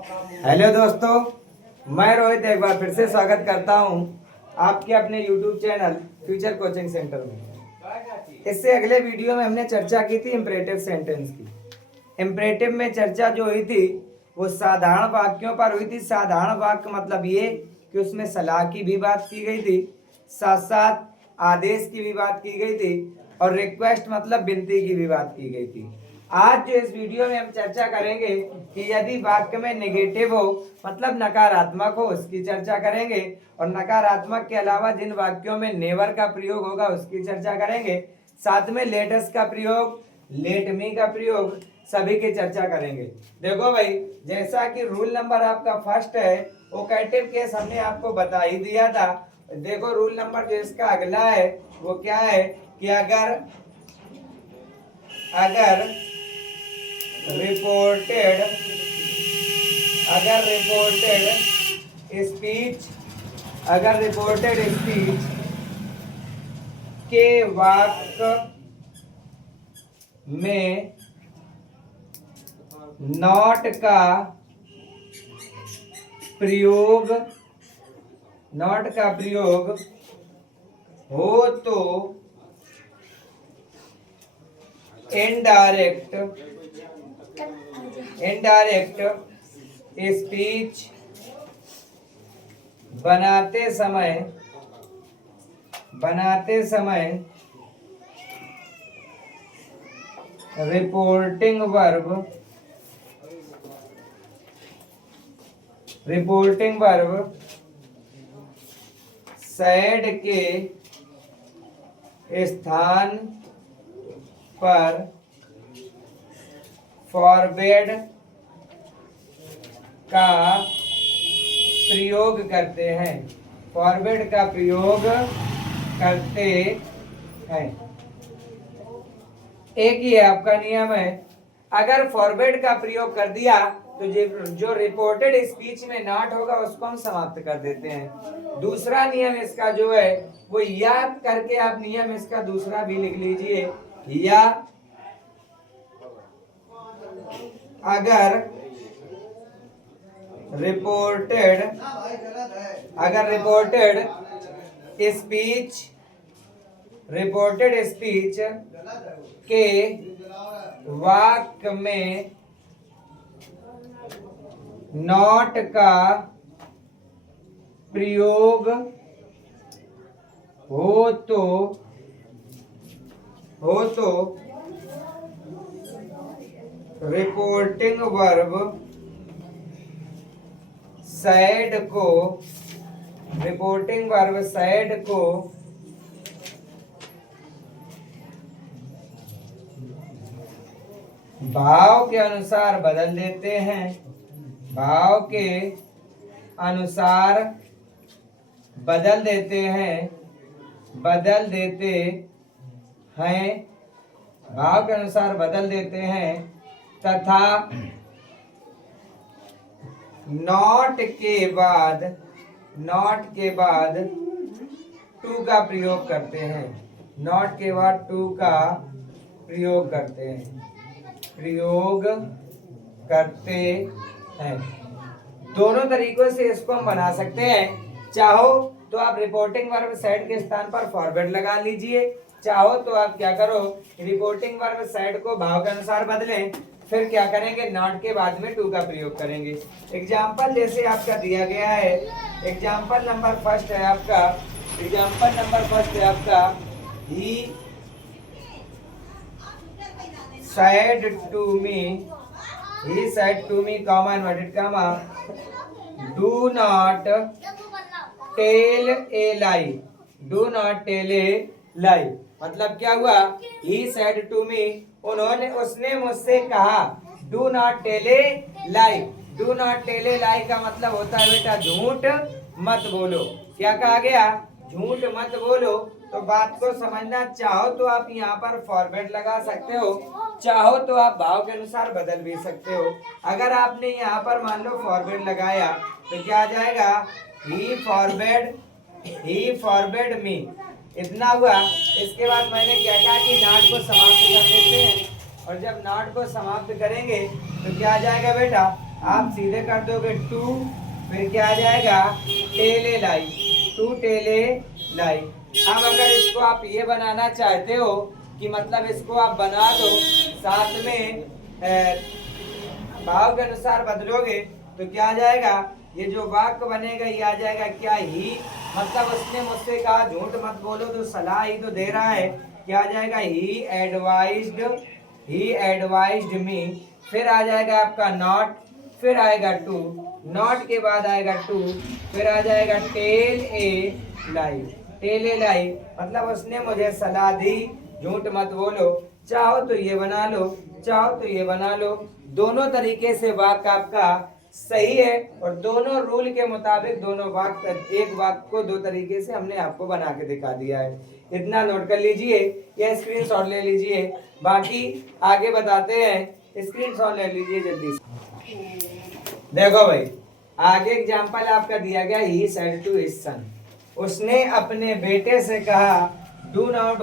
Hello दोस्तों, मैं रोहित एक बार फिर से स्वागत करता हूं आपके अपने YouTube channel future coaching centre में। इससे अगले वीडियो में हमने चर्चा की थी इम्परेटिव सेंटेंस की। इम्परेटिव में चर्चा जो हुई थी वो साधारण वाक्यों पर हुई थी। साधारण वाक्य मतलब ये कि उसमें सलाह की भी बात की गई थी, साथ साथ आदेश की भी बात की गई थी और रिक्वेस्ट मतलब विनती की भी बात की गई थी। आज जो इस वीडियो में हम चर्चा करेंगे कि यदि वाक्य में नेगेटिव हो मतलब नकारात्मक हो उसकी चर्चा करेंगे, और नकारात्मक के अलावा जिन वाक्यों में नेवर का प्रयोग होगा उसकी चर्चा करेंगे। साथ में लेटस का प्रयोग, लेट मी का प्रयोग सभी की चर्चा करेंगे। देखो भाई, जैसा कि रूल नंबर आपका फर्स्ट है, ओकेटिव केस हमने आपको बता ही दिया था। देखो रूल नंबर जो इसका अगला है वो क्या है कि अगर रिपोर्टेड स्पीच के वाक्य में नॉट का प्रयोग हो तो इनडायरेक्ट स्पीच बनाते समय रिपोर्टिंग वर्ब सैड के स्थान पर फॉरवर्ड का प्रयोग करते हैं। एक ही है आपका नियम है, अगर फॉरवर्ड का प्रयोग कर दिया तो जो रिपोर्टेड स्पीच में नॉट होगा उसको हम समाप्त कर देते हैं। दूसरा नियम इसका जो है वो याद करके आप नियम इसका दूसरा भी लिख लीजिए, या अगर रिपोर्टेड स्पीच के वाक्य में नॉट का प्रयोग हो तो रिपोर्टिंग वर्ब सैड को भाव के अनुसार बदल देते हैं। भाव के अनुसार बदल देते हैं तथा नॉट के बाद टू का प्रयोग करते हैं। दोनों तरीकों से इसको हम बना सकते हैं। चाहो तो आप रिपोर्टिंग वर्ब साइड के स्थान पर फॉरवर्ड लगा लीजिए, चाहो तो आप क्या करो, रिपोर्टिंग वर्ब साइड को भाव के अनुसार बदलें, फिर क्या करेंगे, नॉट के बाद में टू का प्रयोग करेंगे। एग्जाम्पल जैसे आपका दिया गया है, एग्जाम्पल नंबर फर्स्ट है आपका ही said to me comma inverted comma do not tell a lie। मतलब क्या हुआ, he said to me, उसने मुझसे कहा, do not tell a lie का मतलब होता है बेटा झूठ मत बोलो। क्या कहा गया, झूठ मत बोलो। तो बात को समझना, चाहो तो आप यहाँ पर फॉरवर्ड लगा सकते हो, चाहो तो आप भाव के अनुसार बदल भी सकते हो। अगर आपने यहाँ पर मान लो फॉरवर्ड लगाया तो क्या आ जाएगा, ही फॉरवर्ड मी, इतना हुआ। इसके बाद मैंने क्या कहा कि नॉट को समाप्त कर देते हैं, और जब नॉट को समाप्त करेंगे तो क्या आ जाएगा बेटा, आप सीधे कर दोगे टू, फिर क्या आ जाएगा टेले लाई, टू टेले लाई। अब अगर इसको आप ये बनाना चाहते हो कि मतलब इसको आप बना दो साथ में भाव के अनुसार बदलोगे तो क्या आ जाएगा, ये जो वाक्य बनेगा ये आ जाएगा क्या ही, मतलब उसने मुझसे कहा झूठ मत बोलो तो सलाह ही तो दे रहा है, क्या आ जाएगा ही एडवाइज्ड मी। फिर आ जाएगा आपका नॉट, फिर आएगा टू, नॉट के बाद आएगा टू, फिर आ जाएगा tell a lie, tell a लाई मतलब उसने मुझे सलाह दी झूठ मत बोलो, चाहो तो ये बना लो, चाहो तो ये बना लो। दोनों तरीके से वाक्य आपका सही है और दोनों रूल के मुताबिक दोनों वाक्य, एक वाक्य को दो तरीके से हमने आपको बना के दिखा दिया है। इतना नोट कर लीजिए या स्क्रीनशॉट ले लीजिए, बाकी आगे बताते हैं। स्क्रीनशॉट ले लीजिए जल्दी से। देखो भाई आगे एग्जांपल आपका दिया गया, he said to his son, उसने अपने बेटे से कहा do not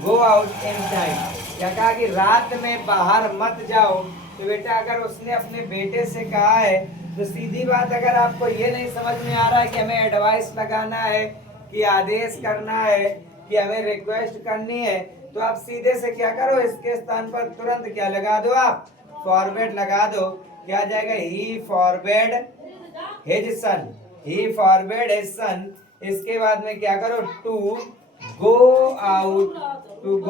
go out in time, क्या कहा कि रात में बाहर मत जाओ। तो बेटा अगर उसने अपने बेटे से कहा है तो सीधी बात, अगर आपको ये नहीं समझ में आ रहा है कि हमें एडवाइस लगाना है कि आदेश करना है कि हमें रिक्वेस्ट करनी है, तो आप सीधे से क्या करो, इसके स्थान पर तुरंत क्या लगा दो, आप फॉरवर्ड लगा दो। क्या जाएगा, he forward his son, he forward his son. इसके बाद में क्या करो, to go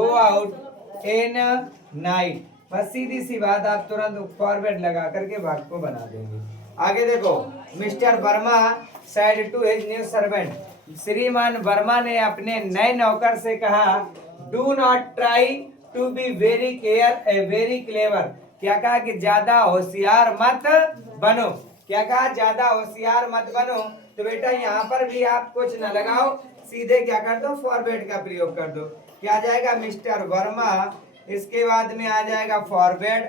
out in night. बस सीधी सी बात, आप तुरंत फॉरवर्ड लगा करके वाक्य को बना देंगे। आगे देखो, mister Verma said to his new servant, श्रीमान वर्मा ने अपने नए नौकर से कहा do not try to be very clever, क्या कहा कि ज्यादा होशियार मत बनो, क्या कहा ज्यादा होशियार मत बनो। तो बेटा यहाँ पर भी आप कुछ न लगाओ, सीधे क्या कर दो, फॉरवर्ड का प्रयोग कर दो। क्या आ जाएगा, मिस्टर वर्मा, इसके बाद में आ जाएगा फॉरवर्ड,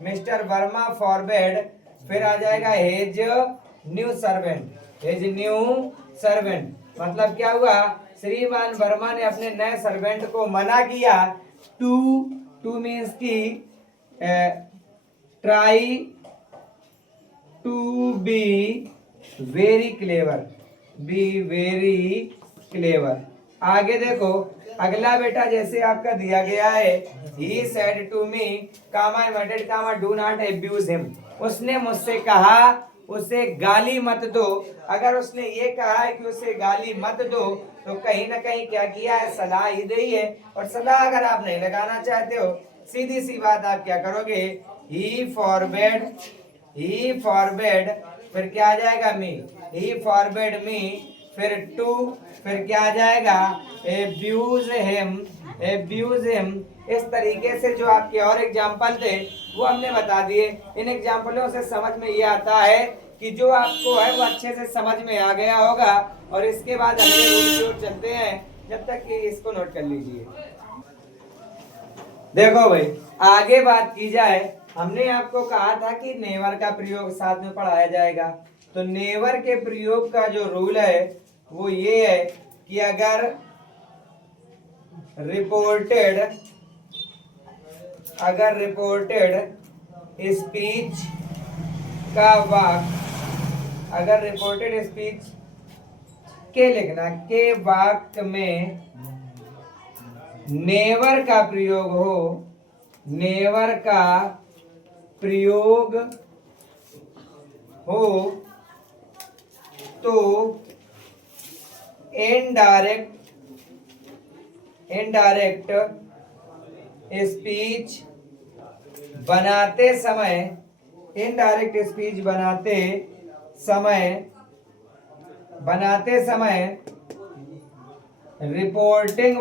मिस्टर वर्मा फॉरवर्ड, फिर आ जाएगा his new servant, his new servant मतलब क्या हुआ, श्रीमान वर्मा ने अपने नए सर्वेंट को मना किया। टू मीन्स की try to be very clever, be very clever. आगे देखो अगला बेटा, जैसे आपका दिया गया है, he said to me comma inverted comma do not abuse him, उसने मुझसे कहा उसे गाली मत दो। अगर उसने ये कहा है कि उसे गाली मत दो तो कहीं ना कहीं क्या किया है, सलाह ही दी है। और सलाह अगर आप नहीं लगाना चाहते हो, सीधी सी बात आप क्या करोगे, ही फॉरवर्ड फिर क्या आ जाएगा, मी, ही फॉरवर्ड मी, फिर टू, फिर क्या आ जाएगा, एब्यूज हिम। इस तरीके से जो आपके और एग्जाम्पल थे वो हमने बता दिए। इन एग्जाम्पलों से समझ में ये आता है कि जो आपको है वो अच्छे से समझ में आ गया होगा। और इसके बाद अगले रूल की ओर चलते हैं, जब तक कि इसको नोट कर लीजिए। देखो भाई आगे बात की जाए, हमने आपको कहा था कि नेवर का प्रयोग साथ में पढ़ाया जाएगा। तो नेवर के प्रयोग का जो रूल है वो ये है कि अगर रिपोर्टेड स्पीच का वाक्य, अगर रिपोर्टेड स्पीच के लिखना के वाक्य में नेवर का प्रयोग हो, नेवर का प्रयोग हो तो इनडायरेक्ट स्पीच बनाते समय, इनडायरेक्ट स्पीच बनाते समय रिपोर्टिंग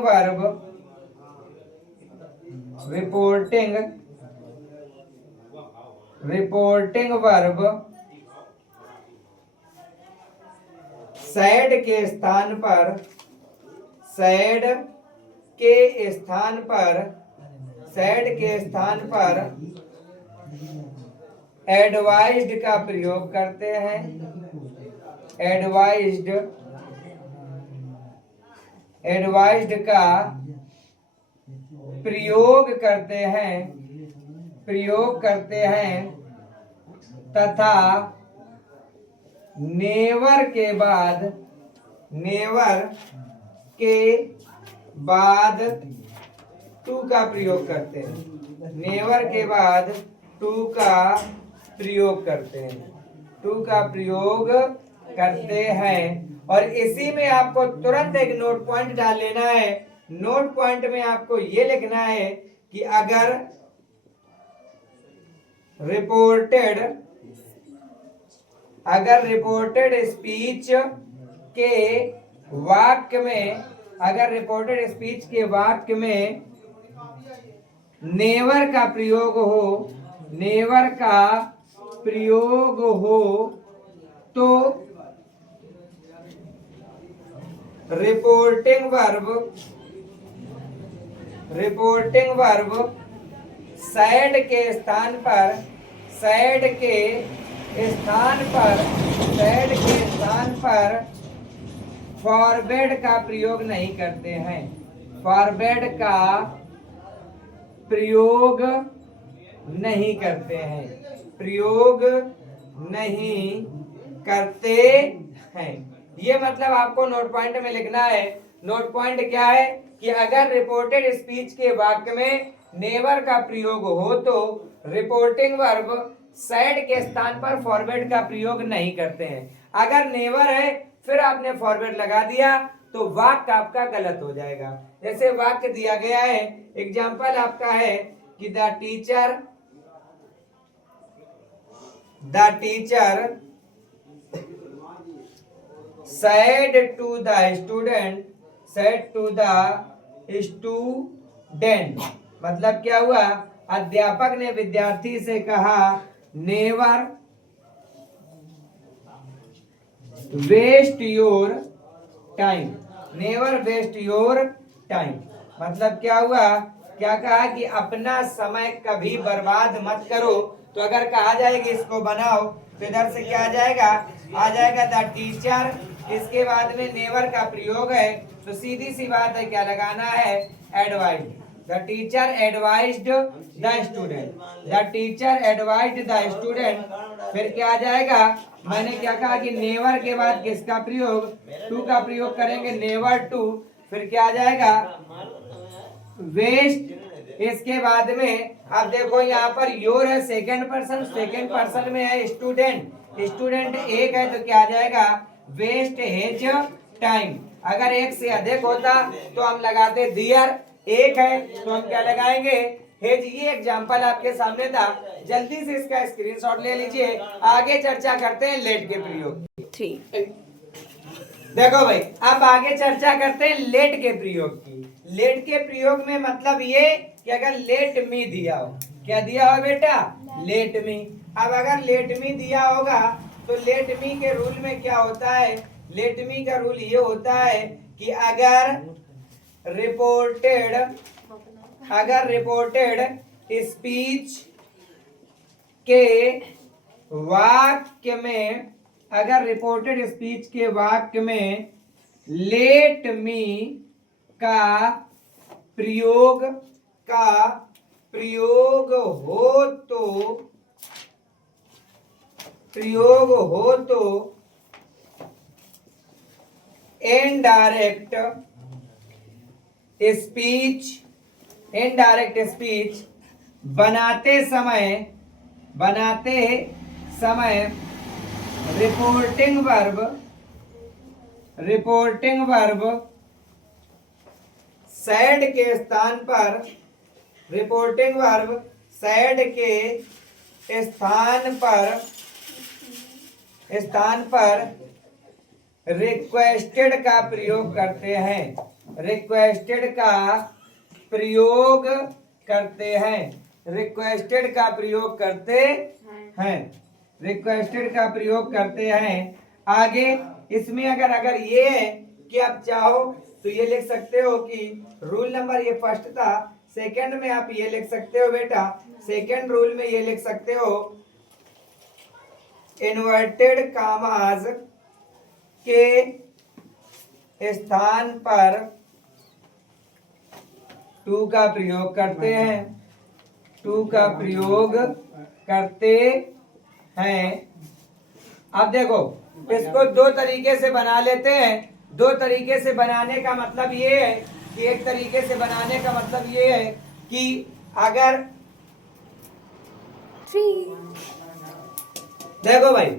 वर्ब सैड के स्थान पर एडवाइज्ड का प्रयोग करते हैं, एडवाइज्ड का प्रयोग करते हैं तथा नेवर के बाद टू का प्रयोग करते हैं। नेवर के बाद टू का प्रयोग करते हैं, टू का प्रयोग करते हैं। और इसी में आपको तुरंत एक नोट पॉइंट डाल लेना है। नोट पॉइंट में आपको ये लिखना है कि अगर रिपोर्टेड स्पीच के वाक्य में, अगर रिपोर्टेड स्पीच के वाक्य में नेवर का प्रयोग हो, तो रिपोर्टिंग वर्ब सैड के स्थान पर फॉरवर्ड का प्रयोग नहीं करते हैं। फॉरवर्ड का प्रयोग नहीं करते हैं, प्रयोग नहीं करते हैं। ये मतलब आपको नोट पॉइंट में लिखना है। नोट पॉइंट क्या है कि अगर रिपोर्टेड स्पीच के वाक्य में नेवर का प्रयोग हो तो रिपोर्टिंग वर्ब सैड के स्थान पर फॉरवर्ड का प्रयोग नहीं करते हैं। अगर नेवर है फिर आपने फॉरवर्ड लगा दिया तो वाक्य आपका गलत हो जाएगा। जैसे वाक्य दिया गया है, एग्जाम्पल आपका है कि the teacher said to the student, मतलब क्या हुआ, अध्यापक ने विद्यार्थी से कहा never waste your time, never waste your time. मतलब क्या हुआ, क्या कहा कि अपना समय कभी बर्बाद मत करो। तो अगर कहा जाएगा इसको बनाओ तो इधर से क्या आ जाएगा द टीचर, इसके बाद में नेवर का प्रयोग है तो सीधी सी बात है क्या लगाना है, advise. The teacher advised the student, the teacher advised the student. फिर क्या आ जाएगा, मैंने क्या कहा कि नेवर के बाद किसका प्रयोग, टू का प्रयोग करेंगे, नेवर टू। फिर क्या आ जाएगा, वेस्ट। इसके बाद में अब देखो यहाँ पर योर है सेकंड पर्सन में है स्टूडेंट, स्टूडेंट एक है तो क्या आ जाएगा, वेस्ट हेज टाइम। अगर एक से अधिक होता तो हम लगाते दियर, एक है तो हम क्या लगाएंगे, हेज। ये एग्जांपल आपके सामने था, जल्दी से इसका स्क्रीनशॉट ले लीजिए। आगे चर्चा करते हैं लेट के प्रयोग। देखो भाई, अब आगे चर्चा करते हैं लेट के प्रयोग की। लेट के प्रयोग में मतलब ये कि अगर लेट मी दिया हो, क्या दिया हो बेटा, लेट मी। अब अगर लेट मी दिया होगा तो लेट मी के रूल में क्या होता है, लेट मी का रूल ये होता है कि अगर रिपोर्टेड स्पीच के वाक्य में, अगर रिपोर्टेड स्पीच के वाक्य में लेट मी का प्रयोग हो तो इनडायरेक्ट स्पीच बनाते समय रिपोर्टिंग वर्ब सैड के स्थान पर, रिपोर्टिंग वर्ब सैड के स्थान पर रिक्वेस्टेड का प्रयोग करते हैं, रिक्वेस्टेड का प्रयोग करते हैं, रिक्वेस्टेड का प्रयोग करते हैं, रिक्वेस्टेड का प्रयोग करते हैं। आगे इसमें अगर ये है कि आप चाहो तो ये लिख सकते हो कि रूल नंबर ये फर्स्ट था, सेकंड में आप ये लिख सकते हो बेटा, सेकंड रूल में ये लिख सकते हो इन्वर्टेड कामाज के स्थान पर टू का प्रयोग करते हैं, टू का प्रयोग करते हैं। अब देखो इसको दो तरीके से बना लेते हैं। दो तरीके से बनाने का मतलब ये है कि एक तरीके से बनाने का मतलब ये है कि अगर देखो भाई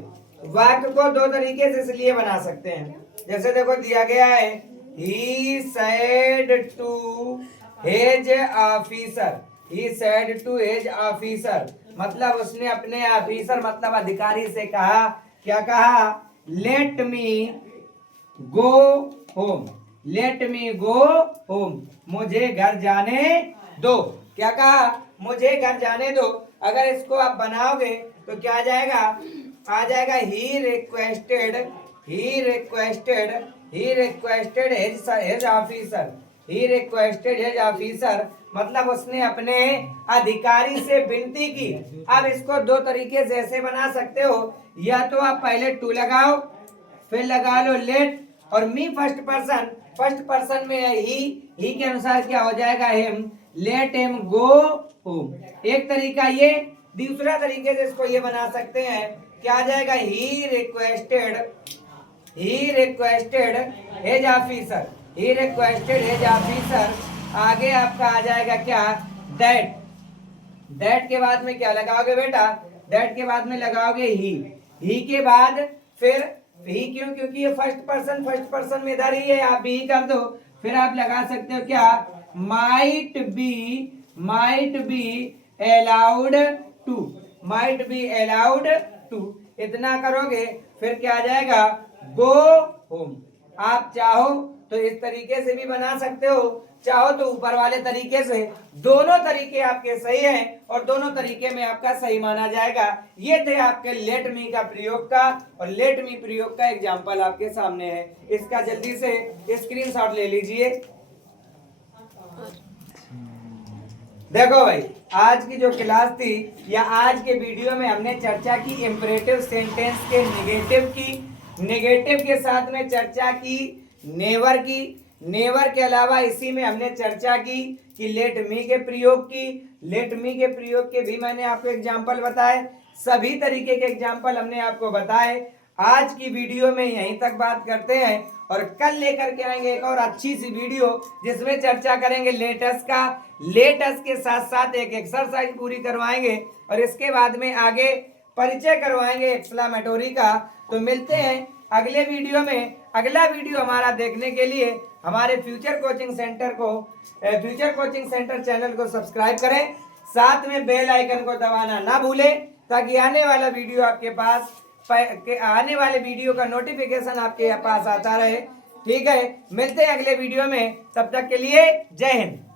वाक्य को दो तरीके से इसलिए बना सकते हैं, जैसे देखो दिया गया है he said to his officer, he said to his officer, मतलब उसने अपने ऑफिसर मतलब अधिकारी से कहा, क्या कहा, let me go home, let me go home, मुझे घर जाने दो। क्या कहा, मुझे घर जाने दो। अगर इसको आप बनाओगे तो क्या आ जाएगा, आ जाएगा he requested, he requested, he requested his officer, he requested his officer, मतलब उसने अपने अधिकारी से विनती की। अब इसको दो तरीके से ऐसे बना सकते हो, या तो आप पहले टू लगाओ फिर लगा लो लेट, और मी फर्स्ट पर्सन, फर्स्ट पर्सन में है ही के अनुसार क्या हो जाएगा him, let him go home. एक तरीका ये, दूसरा तरीके से इसको ये बना सकते हैं, क्या आ जाएगा he requested, he requested his officer, he requested his officer, आगे आपका आ जाएगा क्या, दैट, दैट के बाद में क्या लगाओगे बेटा, दैट के बाद में लगाओगे ही के बाद फिर ही, क्यों, क्योंकि ये फर्स्ट पर्सन में इधर ही है, आप भी कर दो, फिर आप लगा सकते हो क्या, might be allowed to, might be allowed to, इतना करोगे फिर क्या आ जाएगा, गो होम। आप चाहो तो इस तरीके से भी बना सकते हो, चाहो तो ऊपर वाले तरीके से, दोनों तरीके आपके सही हैं और दोनों तरीके में आपका सही माना जाएगा। ये थे आपके लेट मी का प्रयोग का, और लेट मी प्रयोग का एग्जाम्पल आपके सामने है, इसका जल्दी से स्क्रीनशॉट ले लीजिए। देखो भाई आज की जो क्लास थी या आज के वीडियो में हमने चर्चा की इंपरेटिव सेंटेंस के नेगेटिव की, नेगेटिव के साथ में चर्चा की नेवर की, नेवर के अलावा इसी में हमने चर्चा की कि लेट मी के प्रयोग की, लेट मी के प्रयोग के भी मैंने आपको एग्जाम्पल बताए, सभी तरीके के एग्जाम्पल हमने आपको बताए। आज की वीडियो में यहीं तक बात करते हैं और कल लेकर के आएंगे एक और अच्छी सी वीडियो जिसमें चर्चा करेंगे लेटेस्ट का, लेटेस्ट के साथ साथ एक एक्सरसाइज पूरी करवाएंगे और इसके बाद में आगे परिचय करवाएंगे एक्सक्लेमेटरी का। तो मिलते हैं अगले वीडियो में। अगला वीडियो हमारा देखने के लिए हमारे फ्यूचर कोचिंग सेंटर को, फ्यूचर कोचिंग सेंटर चैनल को सब्सक्राइब करें, साथ में बेल आइकन को दबाना ना भूलें ताकि आने वाला वीडियो आपके पास, आने वाले वीडियो का नोटिफिकेशन आपके पास आता रहे। ठीक है, मिलते हैं अगले वीडियो में, तब तक के लिए जय हिंद।